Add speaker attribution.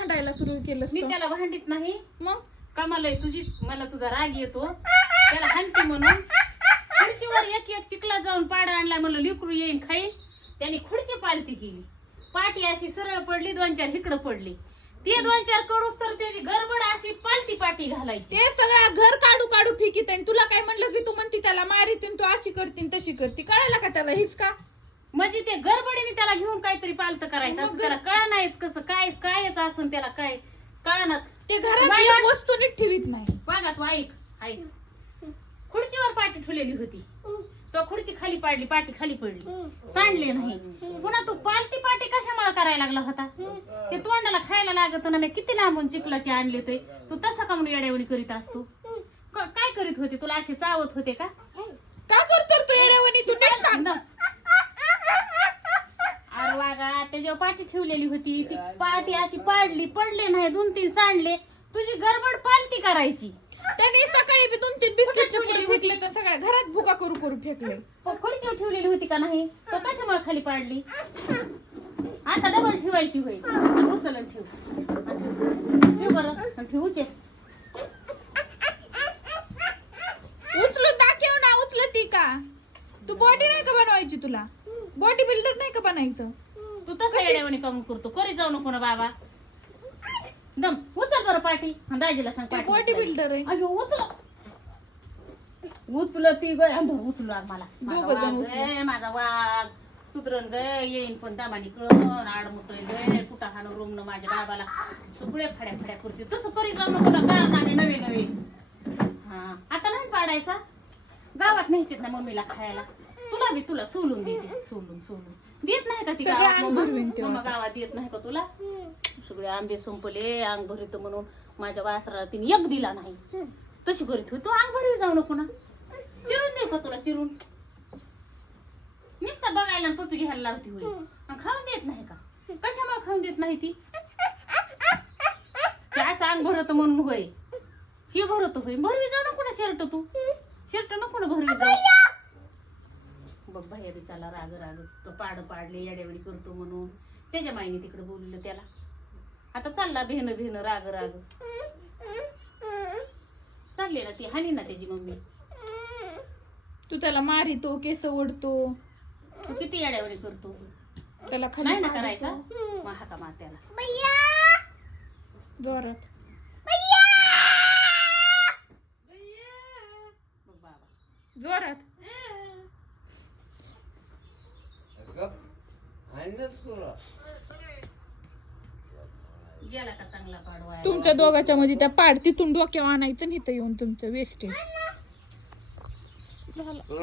Speaker 1: भांडायला सुरू केलंस
Speaker 2: मी
Speaker 1: तर.
Speaker 2: त्याला भांडीत नाही.
Speaker 1: मग
Speaker 2: कमाल आहे तुझीच. मला तुझा राग येतो त्याला हाणते म्हणून. खुर्चीवर एक एक चिखला जाऊन पाडा आणला म्हणलं लिकरू येईन खाईन. त्याने खुर्ची पालती केली. पाठी अशी सरळ पडली, 2-4 इकडं पडली. ते 2-4 कडूस तर त्याची गडबड अशी पालती पाठी घालायची.
Speaker 1: ते सगळं घर काढू काढू फिकीत आहे. तुला काय म्हणलं की तू म्हणती त्याला मारितीन, तू अशी करतीन तशी करती. कळायला का त्याला हीच का?
Speaker 2: म्हणजे ते गडबडीने त्याला घेऊन काहीतरी पालत करायचं असं. त्याला कळा नाहीच कसं काय कायच असं त्याला काय कळणार.
Speaker 1: ते घरात एक वस्तू नीट ठेवीत नाही.
Speaker 2: बघा तू ऐक ऐक. खुर्चीवर पाठी ठेवलेली होती. तो खुर्ची खाली पाडली, पाठी खाली पडली, सांडले नाही. पुन्हा तू पालती पाठी कशामुळे करायला लागला होता? ते तोंडाला खायला लागत ना. मी किती लांबून चिखलाचे आणले ते. तू तसा का म्हणून येड्यावणी करीत असतो? काय करीत होते? तुला असे चावत होते का?
Speaker 1: का करतो तू येड्यावणी? तू नीट सांग.
Speaker 2: अरे वागा, त्याच्यावर पाठी ठेवलेली होती. ती पाठी अशी पाडली, पडले नाही, 2-3 सांडले. तुझी गडबड पालती करायची.
Speaker 1: त्याने सकाळी बी 2-3 बिस्किटच्या पुढे फेकले तर सगळ्या घरात भुका करू करू फेकले.
Speaker 2: खुर्चीवर ठेवलेली होती का नाही? तर कशामुळे खाली पाडली? आता डबल ठेवायची होय. उचल आणि ठेव. ठेव बरं आणि ठेव उचे.
Speaker 1: उचलून दाखव ना. उचलती का? तू बॉडी नाही का बनवायची? तुला बॉडी बिल्डर नाही का बनायचं?
Speaker 2: तू तसं येड्यावानी काम करतो. करी जाऊ नको ना बाबा. दम उचल बरं पाठी. दाजीला सांग पाठी
Speaker 1: बॉडी बिल्डर आहे.
Speaker 2: अयो उचल. उचल ती ग. उचलू लाग मला.
Speaker 1: दोघं जण उचलू.
Speaker 2: माझा वाघ सुधरण ग येईन पण दामानी कळण आडमुठ ग कुठं हाणं रूम न माझ्या बाबाला सगळे फड्या फड्या करते. तसं करी जाऊ नको ना. कारणाने नवे नवे. हा आता नाही पाडायचा. गावात न्यायचेत ना मम्मीला खायला. तुला सोलून देते. सोलून देत नाही का ती
Speaker 1: सगळं
Speaker 2: गावात?
Speaker 1: अंग भरवीन तेव्हा.
Speaker 2: मम्मा गावात देत नाही का तुला? सगळे आंबे संपले अंग भरित म्हणून माझ्या वासराला तिने एक दिला नाही. तशी करीत होती. तू अंग भरवी जाऊ नको ना. चिरून दे का तुला? चिरून मीच का बघायला आणि पप्पी घ्यायला लावती होईल. खाऊन देत नाही का? कशामुळे खाऊन देत नाही ती? ते असं अंग भरत म्हणून होय. हे भरत होय. भरवी जाऊ नको ना शर्ट. तू शर्ट नको ना भरवी जाऊ. बघ भैया बिचाला राग तो पाडले येड्यावडी करतो म्हणून त्याच्या माईने तिकडे बोललं त्याला. आता चालला भेन राग चालले ना ती हानी ना त्याची मम्मी.
Speaker 1: तू त्याला मारितो, केस ओढतो,
Speaker 2: तू किती येड्यावडी करतो.
Speaker 1: त्याला
Speaker 2: नाही
Speaker 1: खाली
Speaker 2: ना
Speaker 1: पाडतो.
Speaker 2: करायचा. मग हाका मार त्याला
Speaker 1: जोरात.
Speaker 2: बघ बाबा
Speaker 1: जोरात.
Speaker 2: गेला का चांगला पाडवा.
Speaker 1: तुमच्या दोघांच्या मध्ये त्या पाड तिथून डोक्यावर आणायचं नाही तर येऊन तुमचं वेस्टेज.